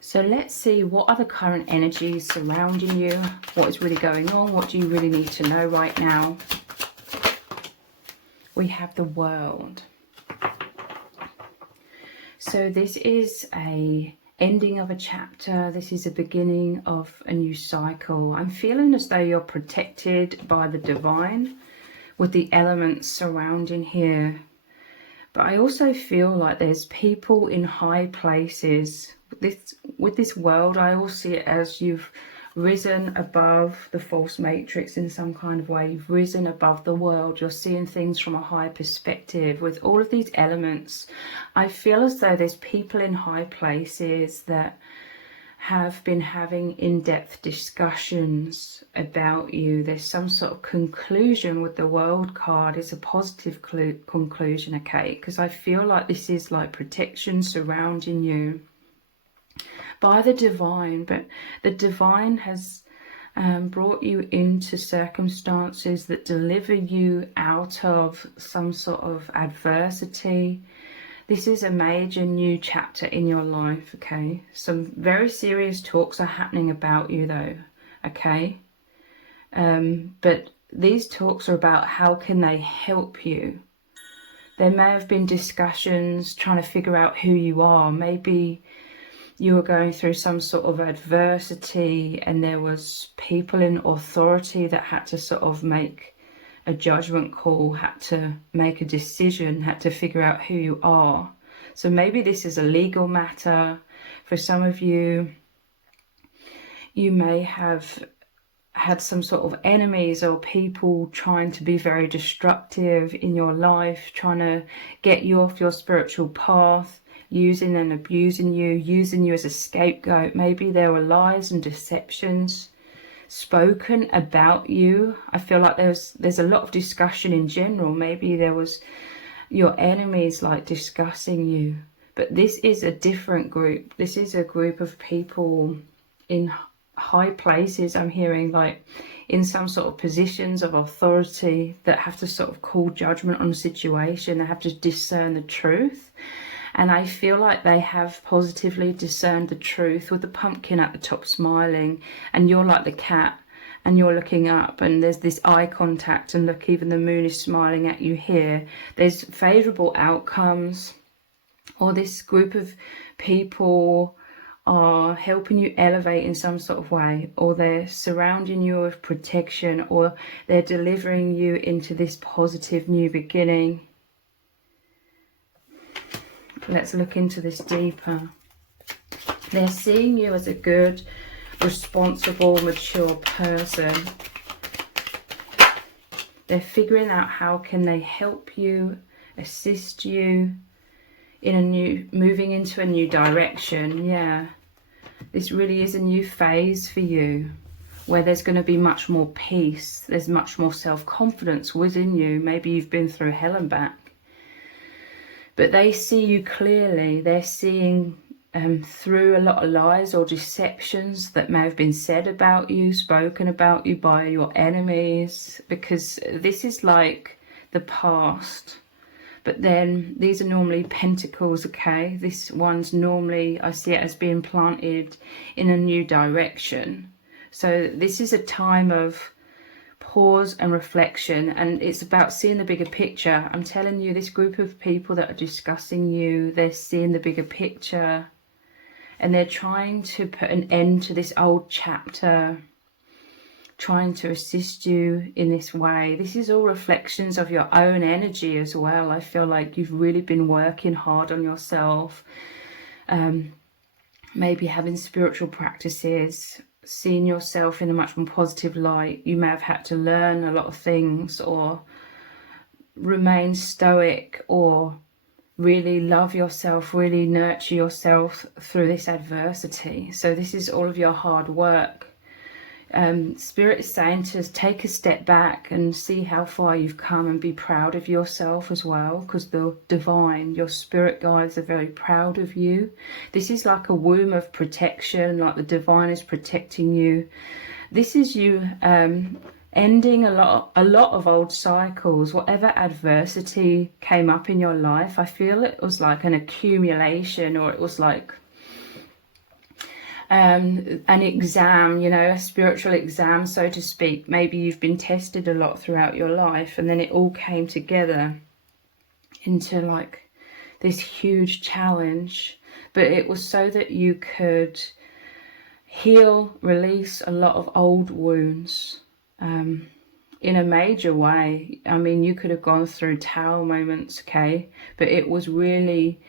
So let's see, what are the current energies surrounding you? What is really going on? What do you really need to know right now? We have the World. So this is a ending of a chapter. This is a beginning of a new cycle. I'm feeling as though you're protected by the divine with the elements surrounding here. But I also feel like there's people in high places. With this world, I also see it as you've risen above the false matrix in some kind of way. You've risen above the world. You're seeing things from a higher perspective. With all of these elements, I feel as though there's people in high places that have been having in-depth discussions about you. There's some sort of conclusion with the World card. It's a positive conclusion, okay? Because I feel like this is like protection surrounding you by the divine, but the divine has brought you into circumstances that deliver you out of some sort of adversity. This is a major new chapter in your life, okay? Some very serious talks are happening about you though, okay? But these talks are about how can they help you. There may have been discussions trying to figure out who you are. Maybe you were going through some sort of adversity and there was people in authority that had to sort of make a judgment call, had to make a decision, had to figure out who you are. So maybe this is a legal matter. For some of you, you may have had some sort of enemies or people trying to be very destructive in your life, trying to get you off your spiritual path, using and abusing you, using you as a scapegoat. Maybe there were lies and deceptions spoken about you. I feel like there's a lot of discussion in general. Maybe there was your enemies like discussing you, but this is a different group. This is a group of people in high places. I'm hearing like in some sort of positions of authority that have to sort of call judgment on the situation. They have to discern the truth. And I feel like they have positively discerned the truth, with the pumpkin at the top smiling, and you're like the cat and you're looking up and there's this eye contact, and look, even the moon is smiling at you here. There's favourable outcomes, or this group of people are helping you elevate in some sort of way, or they're surrounding you with protection, or they're delivering you into this positive new beginning. Let's look into this deeper. They're seeing you as a good, responsible, mature person. They're figuring out how can they help you, assist you in moving into a new direction. Yeah, this really is a new phase for you, where there's going to be much more peace. There's much more self-confidence within you. Maybe you've been through hell and back. But they see you clearly. They're seeing through a lot of lies or deceptions that may have been said about you, spoken about you by your enemies, because this is like the past. But then these are normally pentacles, okay? This one's normally, I see it as being planted in a new direction. So this is a time of pause and reflection, and it's about seeing the bigger picture. I'm telling you, this group of people that are discussing you, they're seeing the bigger picture, and they're trying to put an end to this old chapter, trying to assist you in this way. This is all reflections of your own energy as well. I feel like you've really been working hard on yourself, maybe having spiritual practices, seeing yourself in a much more positive light. You may have had to learn a lot of things, or remain stoic, or really love yourself, really nurture yourself through this adversity. So this is all of your hard work. Spirit is saying to take a step back and see how far you've come, and be proud of yourself as well, because the divine, your spirit guides, are very proud of you. This is like a womb of protection, like the divine is protecting you. This is you ending a lot of old cycles. Whatever adversity came up in your life, I feel it was like an accumulation, or it was like an exam, you know, a spiritual exam, so to speak. Maybe you've been tested a lot throughout your life, and then it all came together into like this huge challenge. But it was so that you could heal, release a lot of old wounds in a major way. I mean, you could have gone through tower moments, okay, but it was really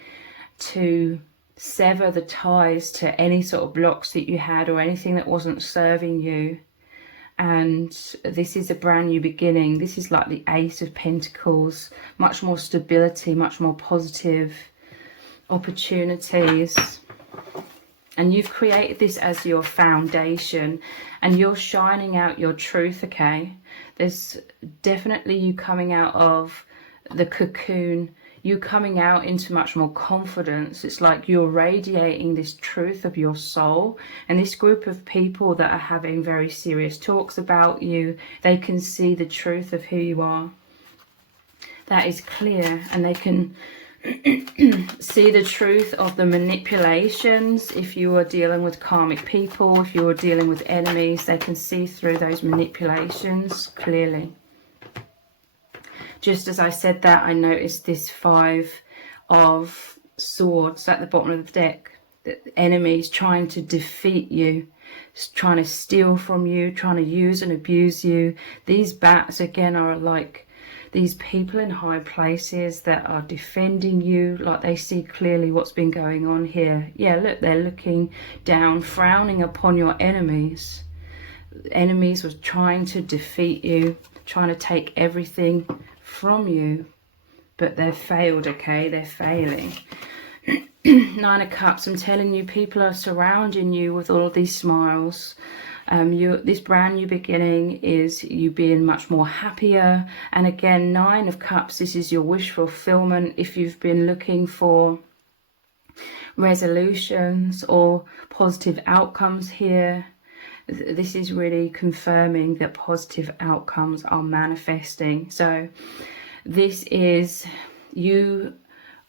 to sever the ties to any sort of blocks that you had or anything that wasn't serving you. And this is a brand new beginning. This is like the Ace of Pentacles, much more stability, much more positive opportunities. And you've created this as your foundation, and you're shining out your truth, okay? There's definitely you coming out of the cocoon, you coming out into much more confidence. It's like you're radiating this truth of your soul. And this group of people that are having very serious talks about you, they can see the truth of who you are. That is clear, and they can see the truth of the manipulations. If you are dealing with karmic people, if you are dealing with enemies, they can see through those manipulations clearly. Just as I said that, I noticed this 5 of Swords at the bottom of the deck. The enemies trying to defeat you, trying to steal from you, trying to use and abuse you. These bats again are like these people in high places that are defending you, like they see clearly what's been going on here. Yeah, look, they're looking down, frowning upon your enemies. Enemies were trying to defeat you, trying to take everything from you, but they've failed, okay? They're failing. 9 of Cups, I'm telling you, people are surrounding you with all of these smiles. This brand new beginning is you being much more happier. And again, 9 of Cups, this is your wish fulfillment. If you've been looking for resolutions or positive outcomes here, this is really confirming that positive outcomes are manifesting. So this is you,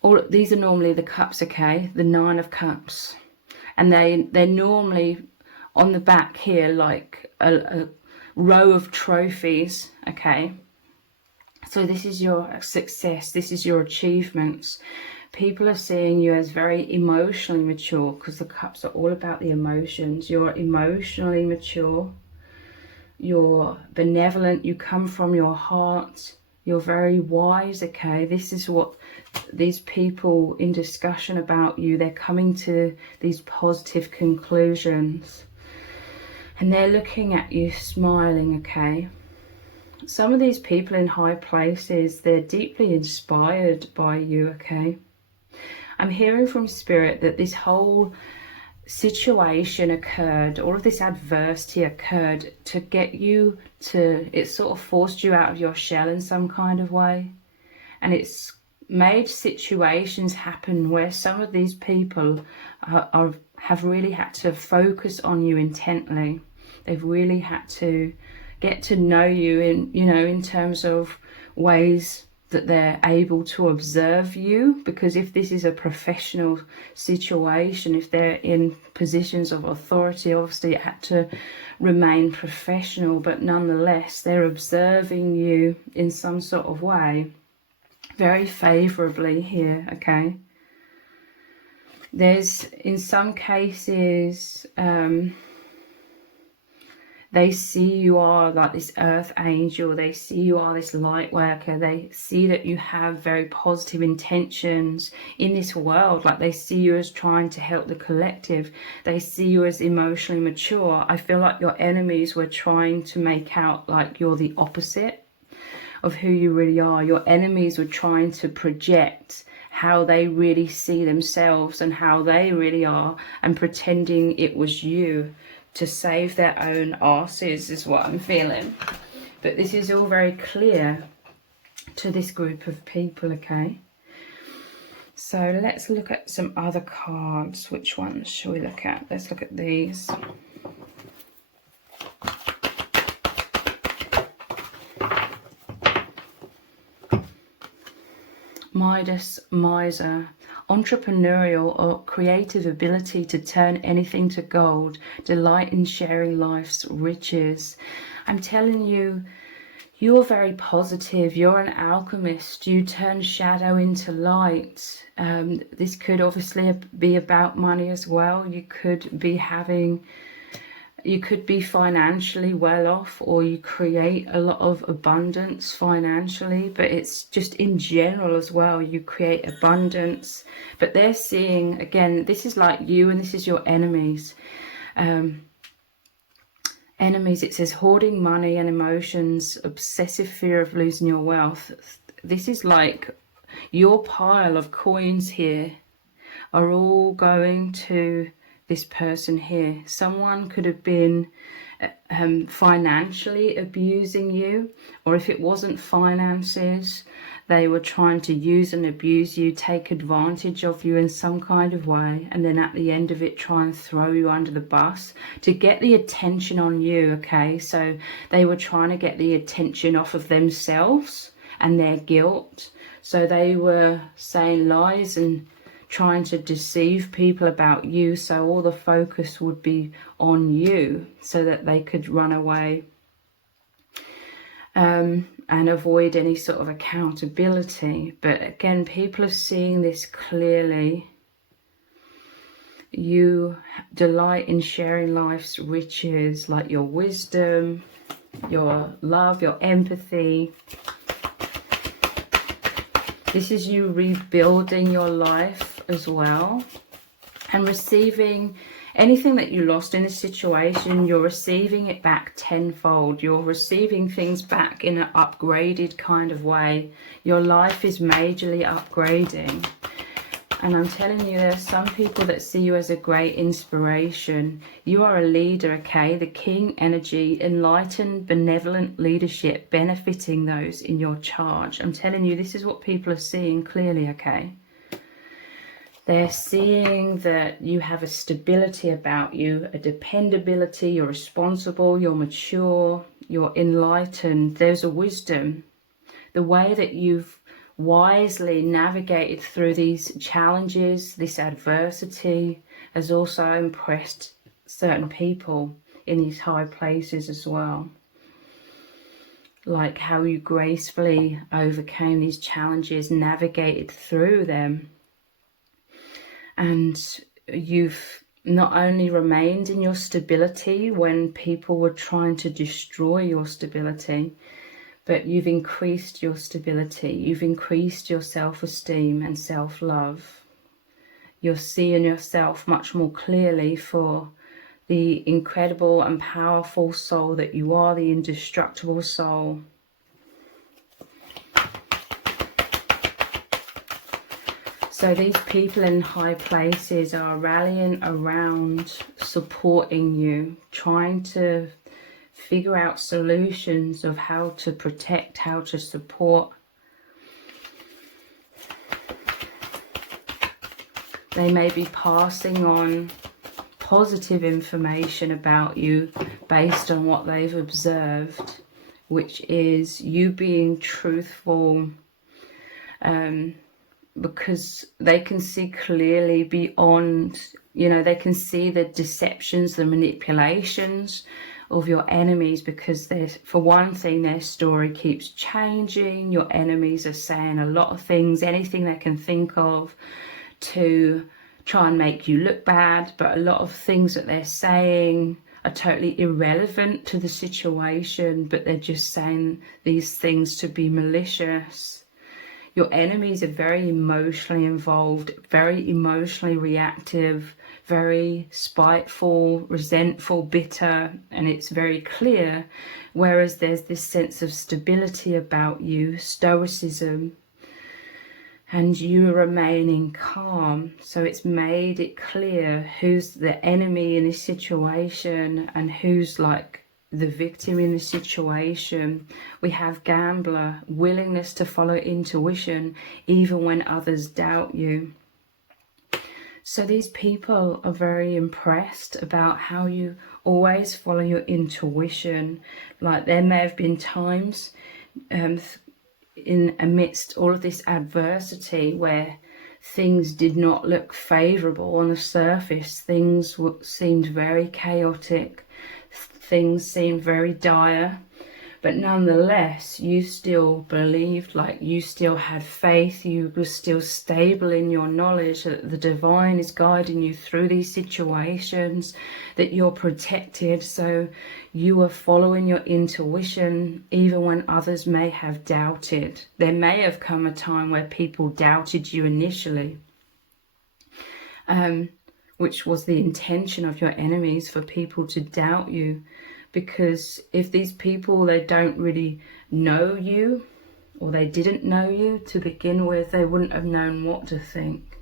all these are normally the cups, okay? The 9 of Cups. And they're normally on the back here like a row of trophies, okay? So this is your success, this is your achievements. People are seeing you as very emotionally mature, because the cups are all about the emotions. You're emotionally mature, you're benevolent, you come from your heart, you're very wise, okay? This is what these people in discussion about you, they're coming to these positive conclusions. And they're looking at you smiling, okay? Some of these people in high places, they're deeply inspired by you, okay? I'm hearing from Spirit that this whole situation occurred, all of this adversity occurred to get you to, it sort of forced you out of your shell in some kind of way. And it's made situations happen where some of these people have really had to focus on you intently. They've really had to get to know you in, you know, in terms of ways that they're able to observe you. Because if this is a professional situation, if they're in positions of authority, obviously it had to remain professional, but nonetheless they're observing you in some sort of way very favorably here, okay? There's, in some cases, they see you are like this earth angel. They see you are this light worker. They see that you have very positive intentions in this world. Like they see you as trying to help the collective. They see you as emotionally mature. I feel like your enemies were trying to make out like you're the opposite of who you really are. Your enemies were trying to project how they really see themselves and how they really are, and pretending it was you, to save their own asses is what I'm feeling. But this is all very clear to this group of people, okay? So let's look at some other cards. Which ones shall we look at? Let's look at these. Midas, Miser. entrepreneurial or creative ability to turn anything to gold, delight in sharing life's riches. I'm telling you, you're very positive. You're an alchemist. You turn shadow into light. This could obviously be about money as well. You could be financially well off, or you create a lot of abundance financially, but it's just in general as well. You create abundance, but they're seeing, again, this is like you and this is your enemies. Enemies, it says hoarding money and emotions, obsessive fear of losing your wealth. This is like your pile of coins here are all going to this person here. Someone could have been financially abusing you, or if it wasn't finances, they were trying to use and abuse you, take advantage of you in some kind of way, and then at the end of it try and throw you under the bus to get the attention on you. Okay, so they were trying to get the attention off of themselves and their guilt, so they were saying lies and trying to deceive people about you, so all the focus would be on you so that they could run away and avoid any sort of accountability. But again, people are seeing this clearly. You delight in sharing life's riches, like your wisdom, your love, your empathy. This is you rebuilding your life as well, and receiving anything that you lost in a situation. You're receiving it back tenfold. You're receiving things back in an upgraded kind of way. Your life is majorly upgrading. And I'm telling you, there's some people that see you as a great inspiration. You are a leader, okay? The king energy, enlightened, benevolent leadership, benefiting those in your charge. I'm telling you, this is what people are seeing clearly, okay? They're seeing that you have a stability about you, a dependability. You're responsible, you're mature, you're enlightened. There's a wisdom. The way that you've wisely navigated through these challenges, this adversity, has also impressed certain people in these high places as well. Like how you gracefully overcame these challenges, navigated through them. And you've not only remained in your stability when people were trying to destroy your stability, but you've increased your stability. You've increased your self-esteem and self-love. You're seeing yourself much more clearly for the incredible and powerful soul that you are, the indestructible soul. So these people in high places are rallying around, supporting you, trying to figure out solutions of how to protect, how to support. They may be passing on positive information about you based on what they've observed, which is you being truthful, because they can see clearly beyond, they can see the deceptions, the manipulations of your enemies, because there's, for one thing, their story keeps changing. Your enemies are saying a lot of things, anything they can think of to try and make you look bad, but a lot of things that they're saying are totally irrelevant to the situation, but they're just saying these things to be malicious. Your enemies are very emotionally involved, very emotionally reactive, very spiteful, resentful, bitter, and it's very clear. Whereas there's this sense of stability about you, stoicism, and you remaining calm. So it's made it clear who's the enemy in this situation and who's like the victim in the situation. We have gambler, willingness to follow intuition even when others doubt you. So these people are very impressed about how you always follow your intuition. Like there may have been times in amidst all of this adversity where things did not look favourable on the surface. Things seemed very chaotic. Things seemed very dire. But nonetheless, you still believed, like you still had faith, you were still stable in your knowledge that the divine is guiding you through these situations, that you're protected. So you were following your intuition even when others may have doubted. There may have come a time where people doubted you initially, which was the intention of your enemies, for people to doubt you. Because if these people, they don't really know you, or they didn't know you to begin with, they wouldn't have known what to think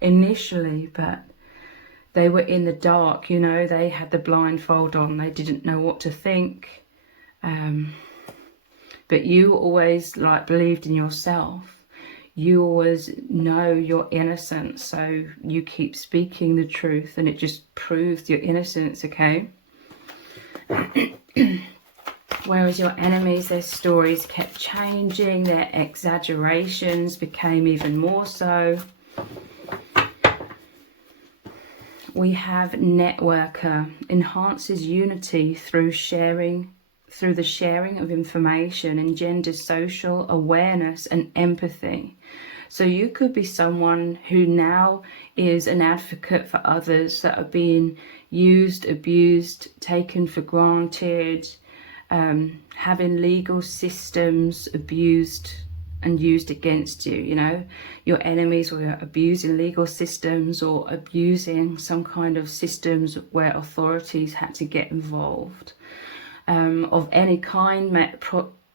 initially. But they were in the dark, you know, they had the blindfold on, they didn't know what to think. But you always believed in yourself. You always know your innocence, so you keep speaking the truth, and it just proves your innocence, okay? Whereas your enemies, their stories kept changing, their exaggerations became even more so. We have networker, enhances unity through sharing, through the sharing of information, engenders social awareness and empathy. So you could be someone who now is an advocate for others that are being used, abused, taken for granted, having legal systems abused and used against you. You know, your enemies were abusing legal systems or abusing some kind of systems where authorities had to get involved, of any kind,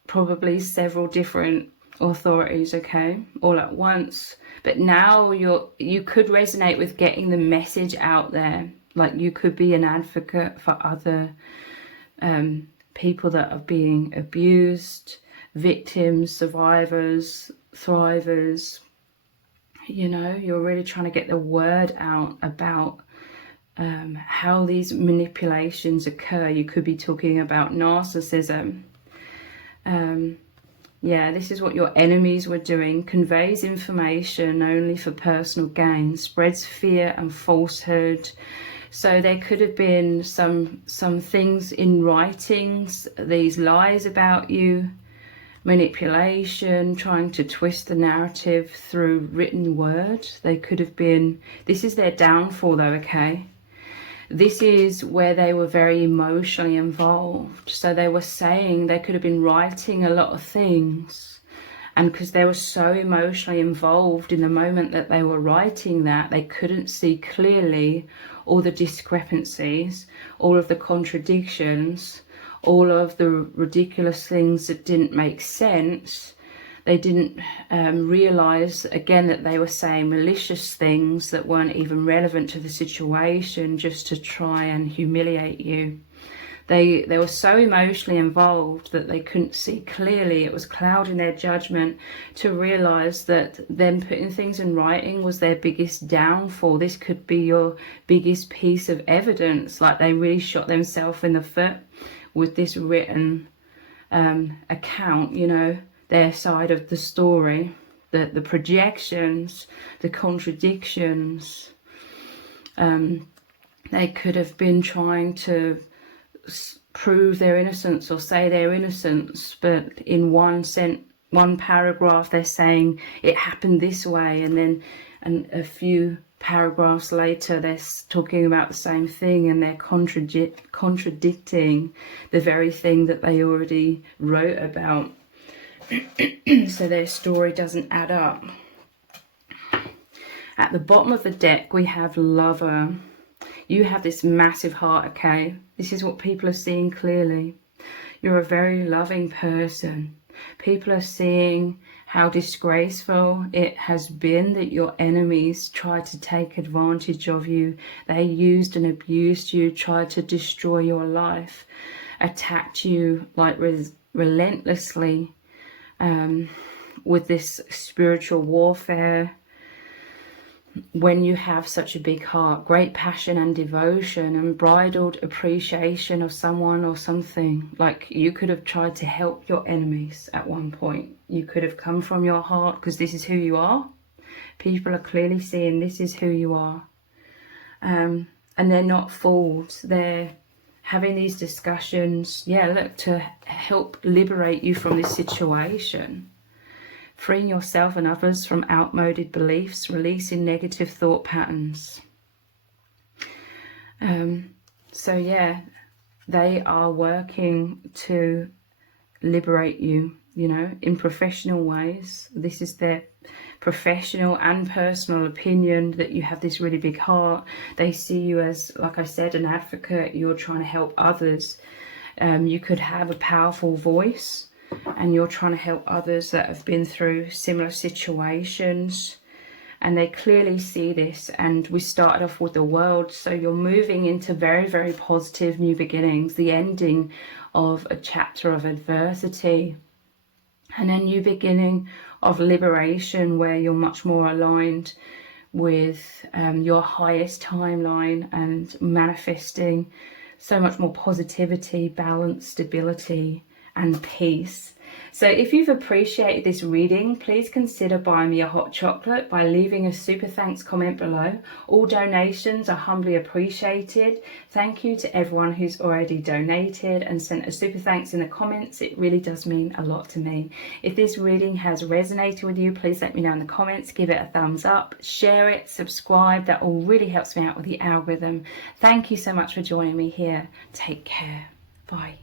probably several different authorities, okay, all at once. But now you could resonate with getting the message out there. Like you could be an advocate for other people that are being abused, victims, survivors, thrivers. You know, you're really trying to get the word out about how these manipulations occur. You could be talking about narcissism. Yeah, this is what your enemies were doing. Conveys information only for personal gain, spreads fear and falsehood. So there could have been some things in writings, these lies about you, manipulation, trying to twist the narrative through written word. They could have been, this is their downfall though, okay? This is where they were very emotionally involved. So they were saying, they could have been writing a lot of things. And because they were so emotionally involved in the moment that they were writing that, they couldn't see clearly all the discrepancies, all of the contradictions, all of the ridiculous things that didn't make sense. They didn't realise, again, that they were saying malicious things that weren't even relevant to the situation, just to try and humiliate you. They were so emotionally involved that they couldn't see clearly. It was clouding their judgment to realise that them putting things in writing was their biggest downfall. This could be your biggest piece of evidence. Like they really shot themselves in the foot with this written account, you know, their side of the story, the projections, the contradictions. They could have been trying to prove their innocence or say their innocence, but in one paragraph they're saying it happened this way, and then a few paragraphs later they're talking about the same thing, and they're contradicting the very thing that they already wrote about. So their story doesn't add up. At the bottom of the deck we have lover. You have this massive heart, okay? This is what people are seeing clearly. You're a very loving person. People are seeing how disgraceful it has been that your enemies tried to take advantage of you. They used and abused you, tried to destroy your life, attacked you like relentlessly with this spiritual warfare. When you have such a big heart, great passion and devotion, unbridled appreciation of someone or something, like you could have tried to help your enemies at one point. You could have come from your heart because this is who you are. People are clearly seeing this is who you are. And they're not fooled. They're having these discussions, yeah, look, to help liberate you from this situation. Freeing yourself and others from outmoded beliefs, releasing negative thought patterns. So yeah, they are working to liberate you, you know, in professional ways. This is their professional and personal opinion, that you have this really big heart. They see you as, like I said, an advocate. You're trying to help others. You could have a powerful voice and you're trying to help others that have been through similar situations. And they clearly see this. And we started off with the world. So you're moving into very, very positive new beginnings. The ending of a chapter of adversity. And a new beginning of liberation, where you're much more aligned with your highest timeline and manifesting so much more positivity, balance, stability and peace. So if you've appreciated this reading, please consider buying me a hot chocolate by leaving a super thanks comment below. All donations are humbly appreciated. Thank you to everyone who's already donated and sent a super thanks in the comments. It really does mean a lot to me. If this reading has resonated with you, please let me know in the comments. Give it a thumbs up, share it, subscribe. That all really helps me out with the algorithm. Thank you so much for joining me here. Take care. Bye.